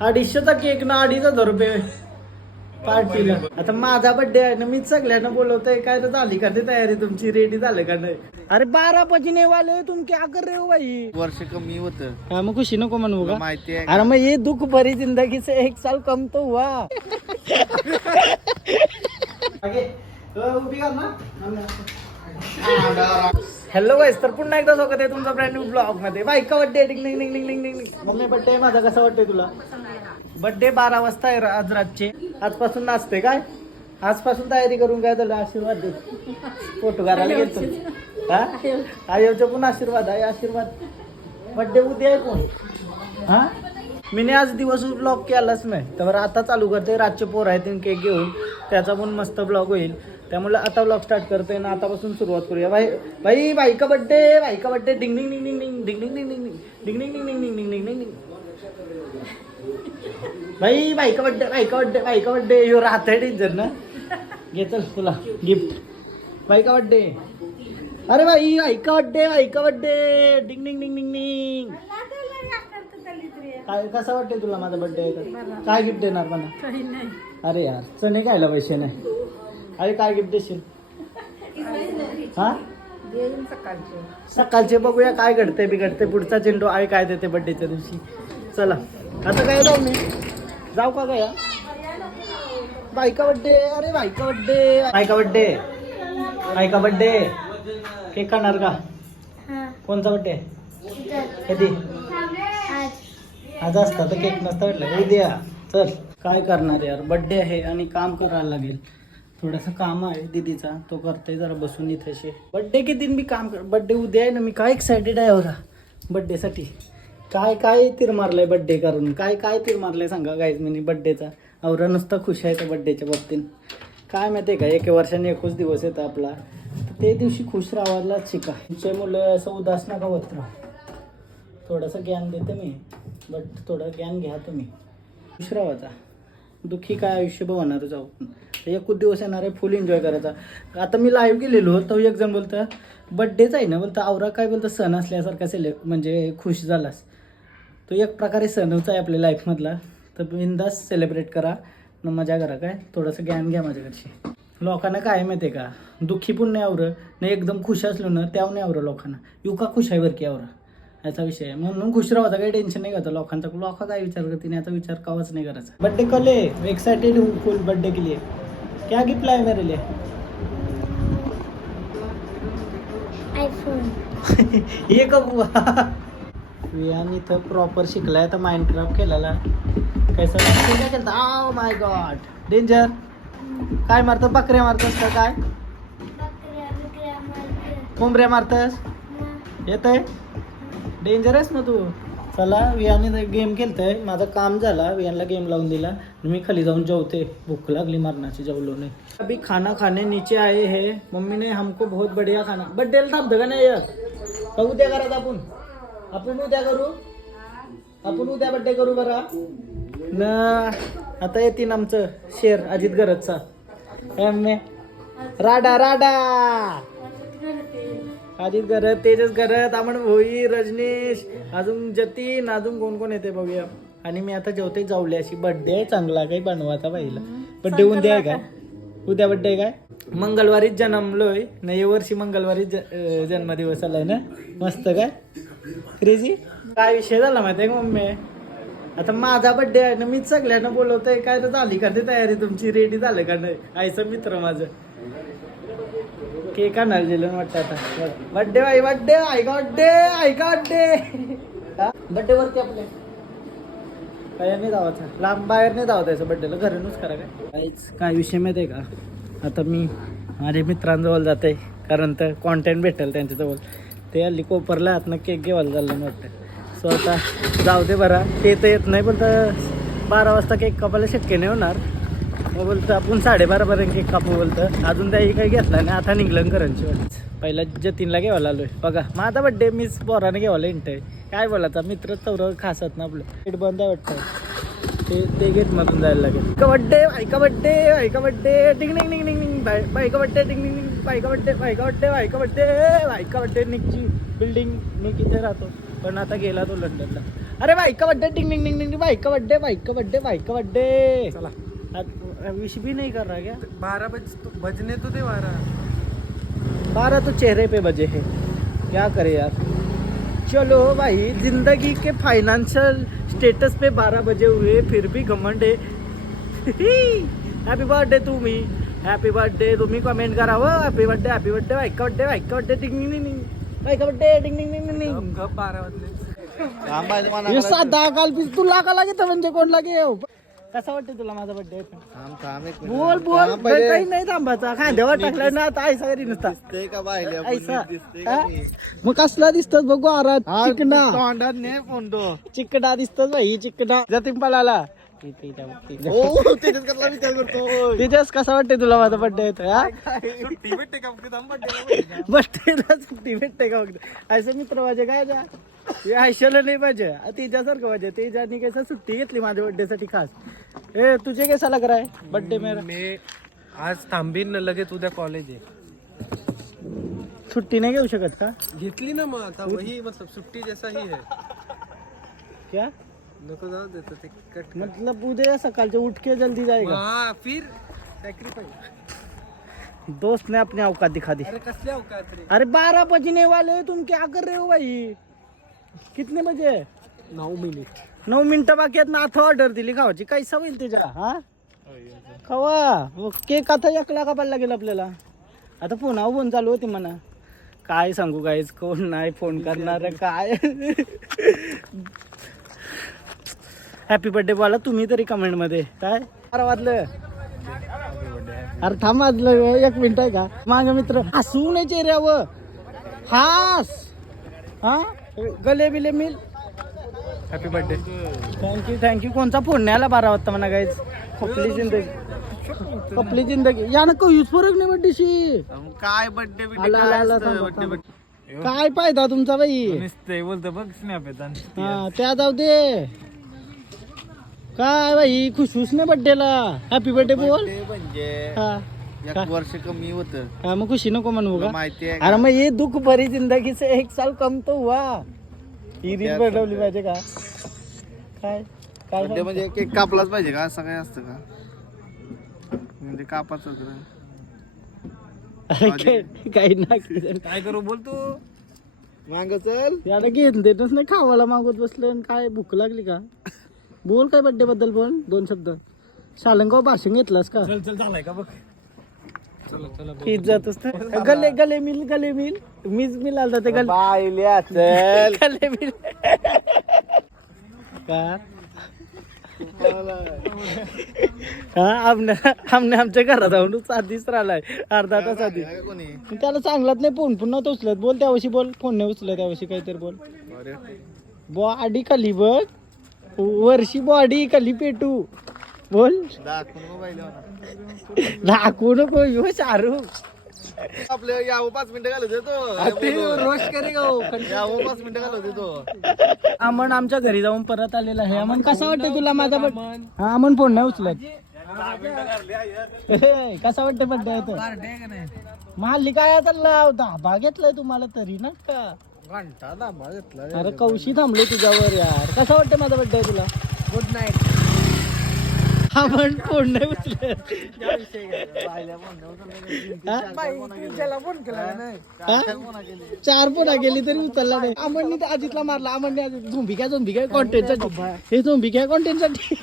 अडीचशेचा cake ना अडीच हजार रुपये पार्टीला. आता माझा बर्थडे आहे ना मीच सगळ्यांना बोलवतोय काय तर झाली का ते तयारी तुमची? रेडी झालं का नाही? अरे बारा पजिने वाले तुम क्या कर रहे हो भाई वर्ष कमी होत. हा मग खुशी नको म्हणू का? माहिती आहे अरे मग ये दुख भरी जिंदगी से एक साल कम तो हुआ हॅलो वाईस तर पुन्हा एकदा स्वागत आहे तुमचा ब्रँड न्यू ब्लॉगमध्ये. बाई का birthday ding ding ding ding ding ding mummy birthday माझा. कसा वाटतंय तुला? बड्डे बारा वाजता आहे रा- आज रातचे. आजपासून नाचते काय? आजपासून तयारी करून काय झालं आशीर्वाद दे. फोटो काढायला गेलतो. हा? आयोच्या पण आशीर्वाद आहे आशीर्वाद. बड्डे उद्या आहे कोण? हा? मीने आज दिवस ब्लॉग केलाच नाही. तर आता चालू करते रातचे पोर आहेत केक घेऊन. त्याचा पण मस्त ब्लॉग होईल. त्यामुळे आता ब्लॉग स्टार्ट करतोय ना आतापासून सुरुवात करूया भाई भाई बाईका बड्डे बाईका birthday ding ding ding ding ding ding ding ding ding ding ding ding ding ding ding ding ding भाई बाईका बड्डे बाईका बड्डे बाईका बड्डे ह्यो राहतंय डेंजर ना घे चल तुला गिफ्ट बाईका बड्डे अरे भाई बाईका बड्डे बाईका birthday ding ding ding ding डिंग काय कसा वाटते तुला माझा बर्थडे काय गिफ्ट देणार मला अरे यार चणे खायला पैसे नाही अरे काय गिफ्ट देशील? हा? सकाळचे बघूया काय घडते बिघडते पुढचा चेंडू आहे काय देते बर्थडेच्या दिवशी. चला. आता काय जाऊ मी? जाऊ का काय बायका बड्डे अरे बायका बड्डे बायका बड्डे बायका बड्डे केक खाणार का? कोणचा बड्डे कधी? आज असता तर केक नसता भेटला उद्या. चल. काय करणार यार? बड्डे आहे आणि काम करायला लागेल. थोडासा काम आहे दीदीचा. तो करते जरा बसून इथेशी बड्डे किती मी काम कर बड्डे उद्या आहे ना मी काय एक्सायटेड आहे होता बड्डेसाठी काय काय तीर मारलाय बड्डे करून? काय काय तीर मारलाय सांगा गाईज मी बड्डेचा औरा नुसता खुश आहे त्या बड्डेच्या बाबतीत. काय माहिती आहे का एक वर्षाने एकच दिवस येतं आपला. ते दिवशी खुश राहायलाच शिका. तुमचे मुलं असं उदास नका होत राहा. थोडंसं ज्ञान देते मी बट थोडं ज्ञान घ्या तुम्ही. खुश राहायचा दुःखी काय आयुष्य होणार जाऊ. एकूच दिवस येणार आहे फुल एन्जॉय करायचा. आता मी लाईव्ह गेलेलो तो एक जण बोलतं बड्डेच आहे ना? बोलतं आवरा काय? बोलतं सण असल्यासारखा सिलेक्ट म्हणजे खुश झालास. तो एक प्रकारे सणच आहे आपल्या लाईफमधला तर बिंदास सेलिब्रेट करा. न मजा करा काय? थोडंसं ज्ञान घ्या माझ्याकडची. लोकांना काय माहिती आहे का? दुःखी पण नाही आवरं नाही एकदम खुश असलो ना त्यावर नाही आवरं लोकांना. यू का खुश आहे बरं की आवरं? याचा विषय आहे. म्हणून खुश राहायचा काही टेन्शन नाही घ्यायचं. लोकांचा लोक काय विचार करतील याचा विचार कवाच नाही करायचा. बर्थडे कले एक्सायटेड फुल बर्थडे केली क्या गिफ्ट लाए मेरे लिए? आयफोन ये कब हुआ? वियान इथं प्रॉपर शिकलाय तर माइनक्राफ्ट केलेला कैसा लागतं? काय केलं आव माय गॉड डेंजर काय मारतं बकऱ्या मारतस का काय? कोंबऱ्या मारतस? येतंय? डेंजरस ना तू. चला वियाने गेम खेळतोय. माझं काम झाला. वियानला गेम लावून दिला. मी खाली जाऊन जेवते. भूक लागली मरणाची जेवलो नाही. अभी खाना खाने नीचे आए हे. मम्मीने हमको बहुत बढ़िया खाना बड्डेला थांबतं का नाही यार? का उद्या करत आपण. आपण उद्या करू? आपण उद्या बड्डे करू बरा. न आता येतील आमचं शेर अजित गरजचा एम ए. राडा राडा! अजित गरज तेजस गरज आपण भोई रजनीश अजून जतीन अजून कोण कोण येते बघूया. आणि मी आता जेवते जाऊले अशी बर्थडे आहे चांगला काही बनवायचा पाहिला. बर्थडे उद्या आहे काय? उद्या बर्थडे आहे काय? मंगळवारीच जन्मलोय. नाही वर्षी मंगळवारीच जन्मदिवस आलाय ना? मस्त काय? क्रेझी? काय विषय झाला माहिती आहे का मम्मी? आता माझा बर्थडे आहे. ना मीच सगळ्यांना बोलवतोय. काय तर झाली का ते तयारी तुमची? रेडी झालं का नाही आयचं मित्र माझं. केक आणायला जेलून वाटतं आता. बड्डे बाई बड्डे ऐका बड्डे ऐका बड्डे बड्डे वरती आपले बाहेर नाही धावायचं लांब बाहेर नाही धावतायचं बड्डेला घरूनच करा काय? काहीच काय विषय माहिती आहे का? आता मी माझ्या मित्रांजवळ जाते कारण तर कॉन्टेंट भेटेल त्यांच्याजवळ. ते हल्ली कोपरला हातनं केक घेवायला चाललं वाटतं. सो आता जाऊ दे बरा. ते तर येत नाही पण तर बारा वाजता केक कापायला शक्य नाही होणार. मग बोलतं आपण साडेबारापर्यंत केक कापू बोलतं. अजून त्याही काही घेतला नाही आता निघलं करांची पहिला जतीनला घ्यावा आलोय. बघा माझा बड्डे मीच पोराने घ्यावाला इंट काय बोलायचा मित्र चौर खासत ना आपलं. गेट बंद आहे वाटतं. ते ते गेट मधून जायला लागेल. का बड्डे ऐका बड्डे ऐका बड्डे टिंग टिंग टिंग टिंग बाय बायका बड्डे टिंग टिंग बायका बड्डे बायका बड्डे बायका बड्डे बायका बड्डे निकची बिल्डिंग निक इथे राहतो? पण आता गेला तो लंडनला. अरे बाईक का बर्थडे टिंग टिंग टिंग टिंग. बाईक का बर्थडे बाईक का बर्थडे बाईक का बर्थडे चला. विश भी नहीं कर रहा क्या? बारह बज तो बजने तो दे बारह। बारह तो चेहरे पे बजे है। क्या करे यार? चलो भाई जिंदगी के फाइनेंशियल स्टेटस पे बारह बजे हुए फिर भी घमंड है। हॅपी बर्थडे तुम्ही हॅपी बर्थडे तुम्ही कमेंट करा हो happy birthday happy birthday bike का बर्थडे बाईक का बर्थडे टिंग टिंग बाईक का बर्थडे टिंग टिंग टिंग टिंग टिंग गप बारह बजले हे साधा काल पीस तुला का लागे म्हणजे कोण लागे? कसा वाटते तुला माझा बर्थडे बोल बोल. काही नाही थांबायचा. खांद्यावर टाकलाय ना आता ऐसा घरी नुसता. हा? मग कसला दिसतात बघू आरात? चिकना. चिकना दिसतात बाई चिकना. जातीन पळाला तिथेच कसा वाटते तुला माझा बर्थडे सुट्टी भेटते का फक्त थांब birthday ला. बर्थडेला सुट्टी भेटते का बघ असं मित्र माझे काय जा? हे आयशाला नाही पाहिजे तिच्यासारखं पाहिजे तेजानी कसं सुट्टी घेतली माझ्या बर्थडे साठी खास. ए तुझे कैसा लग रहा है? बर्थडे मेरा। मी आज थांबीन न लगेच उद्या कॉलेज आहे सुट्टी नाही घेऊ शकत का? घेतली ना मग आता वही मतलब सुट्टी जैसा ही है। क्या? नको जाऊ देतो ते कट मतलब उद्या सकाळचे उठ के जल्दी जाएगा। हाँ फिर सैक्रिफाइस दोस्त ने अपने औकात दिखा दी। अरे कसले अवकात रे। अरे बारह बजने वाले तुम क्या कर रहे हो भाई? कितने बजे? नऊ मिनिट। नऊ मिनिटं बाकी आहेत ना आता ऑर्डर दिली खावाची काही सवय तुझ्या? हा? खवा. केक आता एक लाखापायला लागेल आपल्याला. आता पुन्हा फोन चालू होती म्हणा. काय सांगू काहीच कोण नाही फोन करणार काय? हॅपी बर्थडे बोला तुम्ही तरी कमेंटमध्ये. काय? अरे वाजलं. अरे थांब वाजलं. एक मिनिट आहे का? माग मित्र हसू नये चेहऱ्यावर. हास. हा? गले बिले mill happy birthday thank you thank you कोणचा फोन नाही आला बारा वाजता म्हणा गाईज खपली जिंदगी. खपली जिंदगी. या नको यूज फरक नाही बड्डेशी. काय थांबा. काय फायदा तुमचा बाई? नुसते बोलतो बघ स्नॅप येतात हा त्या जाऊ दे. काय बाई खुशखुश नाही बड्डेला. हॅपी बर्थडे बोल. म्हणजे हा. एक वर्ष कमी होत. हा, मग खुशी नको म्हणू का माहिती अरे मग ये दुख भरी जिंदगी से एक साल कम तो हुआ ही रील बनवली पाहिजे का? काय? काय बर्थडे म्हणजे केक कापलाच पाहिजे का? असं काय असतं का? म्हणजे कापाच अरे काय- काही ना काय करू? बोलतो मांग चल. याला घेऊन देतच नाही. खावाला मागवत बसलं आणि काय भूक लागली का? बोल काय बर्थडे बद्दल बोल दोन शब्द. सालंगाव भाषण घेतलास का? चल चल झालाय का बघ. हीच जातोस ना गले गले मिल गले मिल. मीच मिल आलता ते गले पाहिल्या चल गले मिल. का? हा आमने आमने आमच्या घरात जाऊन आधीच राहिलाय. अर्धा तास आधी. त्याला चांगलाच नाही फोन पुन्हा तो उचलत. बोल त्यावर्षी बोल फोन नाही उचलत त्यावर्षी काहीतरी बोल. बॉडी खाली बघ. वर्षी बॉडी खाली पेटू. बोल. मला. दाखवू नको यो शाहरुख. आपलं यावं पाच मिनिटं घालत येतो रोष करे यावं पाच मिनिटं घालत येतो अमन आमच्या घरी जाऊन परत आलेला आहे. अमन कसा वाटतं तुला माझा बर्थडे हा अमन फोन नाही उचलत. हे, कसा वाटतं आहे तर महाल्ली काय चालला. धाबा घेतलाय तुम्हाला तरी ना? का घंटा दाबा घेतला अरे कौशी थांबले तुझ्यावर यार. कसा वाटतं माझा आहे तुला? गुड नाईट हा? पण फोन नाही? हा? चार पुन्हा गेली तरी उचलला नाही. अमननी तर अजितला मारला. अमनने अजित झोंबी काय झोंबी काय कॉन्टेंटसाठी हे झोंबी काय कॉन्टेंटसाठी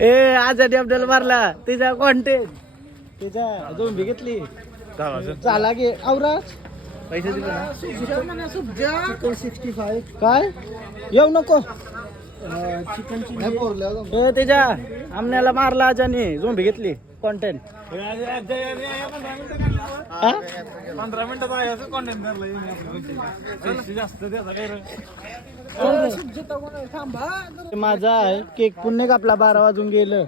ए आजादी आपल्याला मारला. तिचा कॉन्टेंट तिचा झोंबी घेतली. चाला गे आवरा पैसे दिले ना? सिक्स्टी फाय काय? येऊ नको. नाही. ए त्याच्या आमण्याला मारला आजाने झोंबी घेतली कॉन्टेंट पंधरा मिनिटात आहे असं कॉन्टेंट करलं जास्त माझा आहे केक पुण्य कापला बारा वाजून गेलं.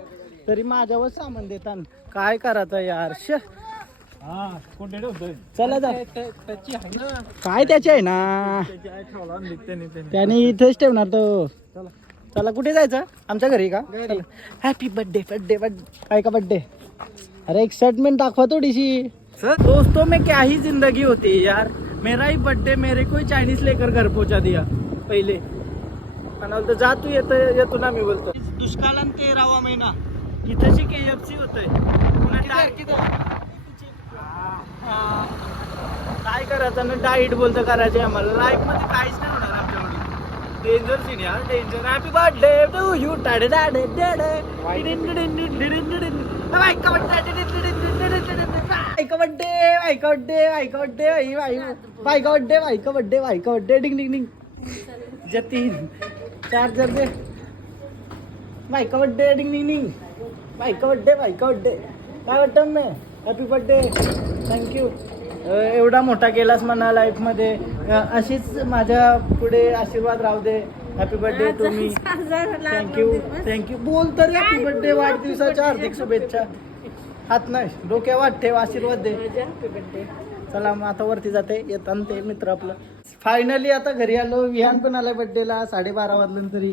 तरी माझ्यावर सामान देतात काय करायचं यार? श चला जा. काय त्याची आहे ना? त्याने इथेच ठेवणार तो. चला. कुठे जायचं? आमच्या घरी का? हॅपी बर्थडे बर्थडे बर्थडे काय का बर्थडे अरे एक्साइटमेंट दाखवा थोडीशी. दोस्तों में क्या ही जिंदगी होती है यार. मेरा ही बर्थडे मेरे को चायनीज लेकर घर पहुंचा दिया पहिले. जा तू येतो येतो ना मी बोलतो. दुष्काळान तेरावा महिना इथंची के एफ सी होतंय. काय करायचं ना डाईट बोलतं करायचे आम्हाला लाईफमध्ये काहीच नाही होणार आमच्याकडून डेंजर सीन यार danger happy birthday to you टाडे डाडे डाडे जतीन चार्जर दे बायका बड्डे डिंग डिंग डिंग बायका बड्डे बायका बड्डे काय वाटतं ना हॅपी बड्डे थँक्यू एवढा मोठा केलास म्हणा लाईफमध्ये अशीच माझ्या पुढे आशीर्वाद राहू दे. हॅपी बर्थडे तुम्ही थँक्यू थँक्यू बोल तर हॅपी बर्थडे वाढदिवसाच्या हार्दिक शुभेच्छा. हात नाही डोक्यावर ठेव आशीर्वाद दे. चला मग आता वरती जाते. येताना ते मित्र आपलं. फायनली आता घरी आलो. विहान पण आलाय बर्थडेला साडेबारा वाजल्यानंतरी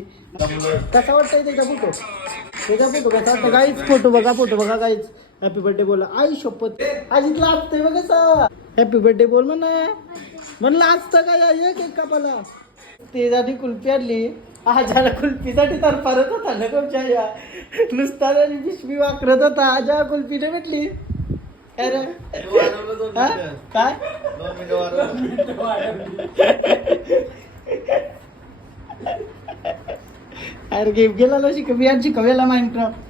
कसा वाटतंय त्याचा फोटो त्याचा फोटो कसा वाटतं काहीच फोटो बघा फोटो बघा काहीच हॅपी बर्थडे बोला. आई शपथ. आज इथला असतंय बघ कसा हॅपी बर्थडे बोल म्हणा. म्हणलं असतं काय या केक कापाला. झाली कुल्फी आणली. आजाला कुल्फीसाठी तर परत होता ना कोणच्या या नुसता त्याची पिशवी वाकरत होता. आजा कुल्फीने भेटली. अरे. काय? अरे गेम गेला ना शिकव बियाण शिकवेला माइनक्राफ्ट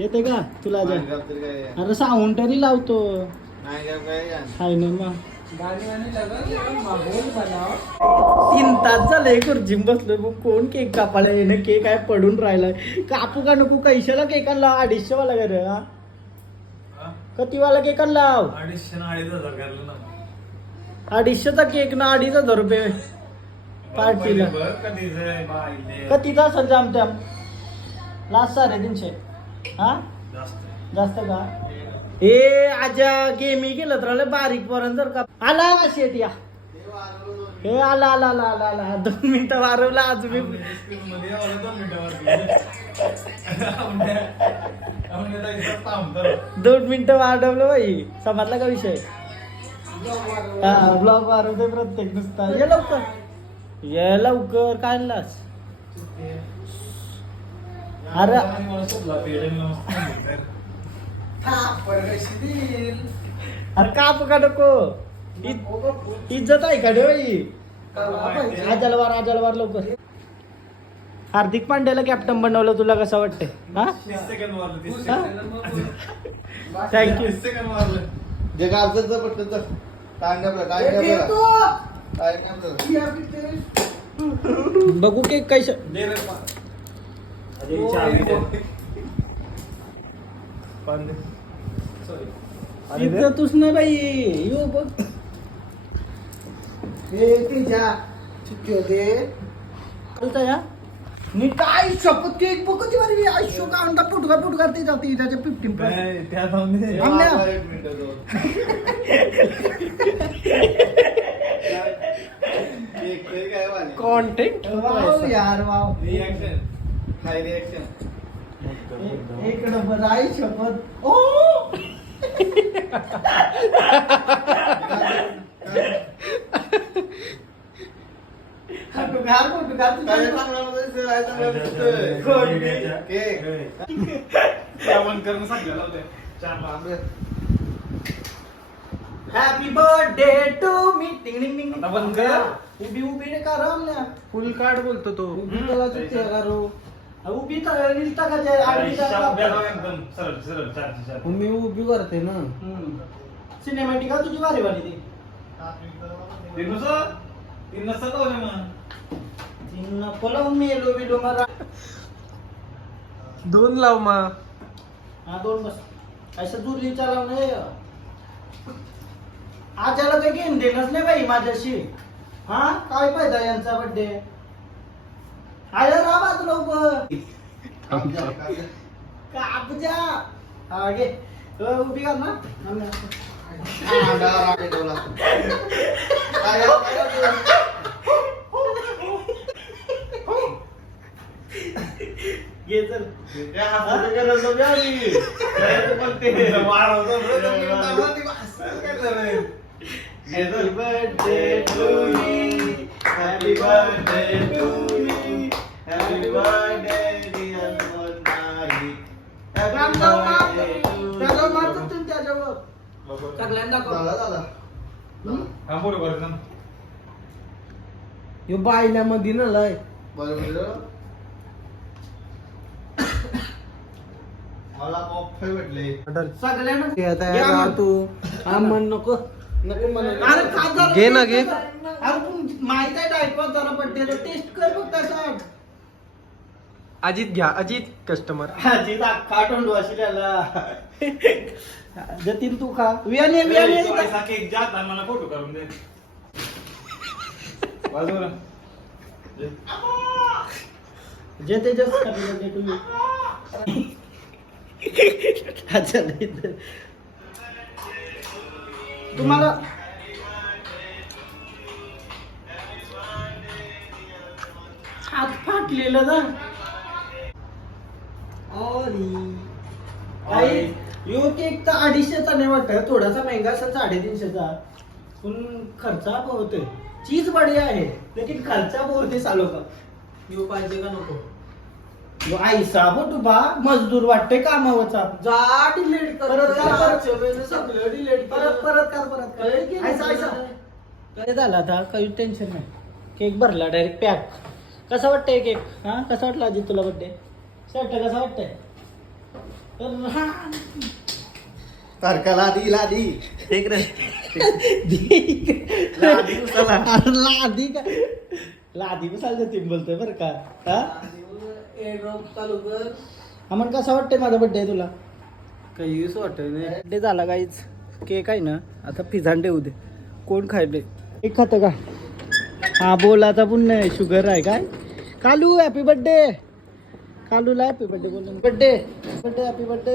येते का? तुला आजा अरे साऊंड तरी लावतो. हाय ना मग तीन तास झाले खुर्ची बसलो मग कोण केक कापायला येणं केक काय पडून राहिलाय. कापू का नको? कैशाला केक आणला? अडीचशे वाला घर हा? किती वाला केक आणला? अडीचशे ना अडीच हजार घाललं ना. अडीचशेचा केक ना? अडीच हजार रुपये. पार्टीला. आहे. कितीचा असेल जामत्याम लास्ट साडेतीनशे हा? जास्त का? ए आजा गेमी गेलं तर आलं बारीक पर्यंत जर का. आला शेट या. हे आला आला आला आला आला. दोन मिनिटं वारवला आज मी. दोन मिनिटं वाढवलं बाई. समजला का विषय? हा ब्लॉग वारवते प्रत्येक नुसता. ये लवकर. ये लवकर काढलास अरे. अरे का नको इ- इज्जत आहे का रे बाई आजाला वार आजाला वार लवकर. हार्दिक पांड्याला कॅप्टन बनवलं तुला कसं वाटतंय? हा? हा? थँक्यू. जे जर पटलं तर काय बघू केक पा- अरे. इथं तूच नाही बाई यो बघ. चालतं या नी काय शपथ केक बघ किती भारी आयुष्य का अंडा पुटका पुटका ते जाते त्याच्या. हा, वाले? कॉन्टेंट वाव यार वाव. Reaction. हाय रिएक्शन एक नंबर आई शपथ. ओ! काय चांगला चांगला दिसतोय. करणं सांगितलं होतं. चार lakh. Happy birthday to me टिंग टिंग टिंग आता बंद कर. उभी उभी रे का रामल्या फुल कार्ड बोलतो तो. उभी चेहरा रो. उभी तर निसता का जे आडवी शाब द्या जाऊ एकदम सरळ सरळ चारशे चार मी उभी करते ना. सिनेमॅटिक का तुझी भारी भारी ती. ते नुसतं तीन नसतं का होते मग. ती नको लावून मी एलो बिलो मारा दोन लाव मा. हा दोन बस. असं दुर्लीचा लावून आजाला काही घेऊन देणंच नाही बाई माझ्याशी. हा? काय फायदा यांचा बर्थडे आया? राहा बाजूला उभं कापजा हा घे. तो उभी कर ना. घे चल? Happy birthday to you. Happy birthday to झाला, झाला. बोल बरं, थांब. यो बायला मध्ये ना लय. बरोबर मला कॉफी भेटले. सगळ्यांना तू. नको. नको मला घे ना घे. अरे तू माहीत आहे डायपर जरा टेस्ट कर बघ तसा. अजित घ्या अजित कस्टमर अजित अख्खा वाशिल्याला जतीन तू खा. वियाने वियाने तो ऐसा केक जात आणि मला फोटो करून दे. बाजूला जे. ते जस्ट करले तुम्ही. अच्छा नाही तर. तुम्हाला हात फाटलेलं ना. काही यो केक तर अडीचशेचा नाही वाटत. थोडासा महंगा असेल साडेतीनशेचा. पण खर्चा बहुत है चीज बढ़िया है लेकिन खर्चा बहुत है सालों का येऊ पाहिजे का नको? यो ऐसा बा मजदूर वाटते कामावरचा. जा डिलीट कर. परत कर, परत. सगळं डिलीट परत परत कर परत. काय झालं आता. काही टेन्शन नाही. केक भरला डायरेक्ट पॅक कसा वाटतंय केक हा? कसा वाटला अजित तुला बड्डे वाटतं कसा वाटतंय हा. तारका लादी लादी. ठीक रे. लादी. उचला. लादी का? लादी बसायला बोलतोय बरं का? हा? चालू कर अमन कसा वाटतंय माझा बड्डे तुला? काही वाटत नाही. बड्डे झाला काहीच केक आहे ना? आता पिझ्झा देऊ दे. कोण खायले? एक खातं का? हा बोलाचा पुण्य आहे. शुगर आहे काय? कालू हॅपी बर्थडे कालूला हॅपी बर्थडे बोलून. Birthday birthday happy birthday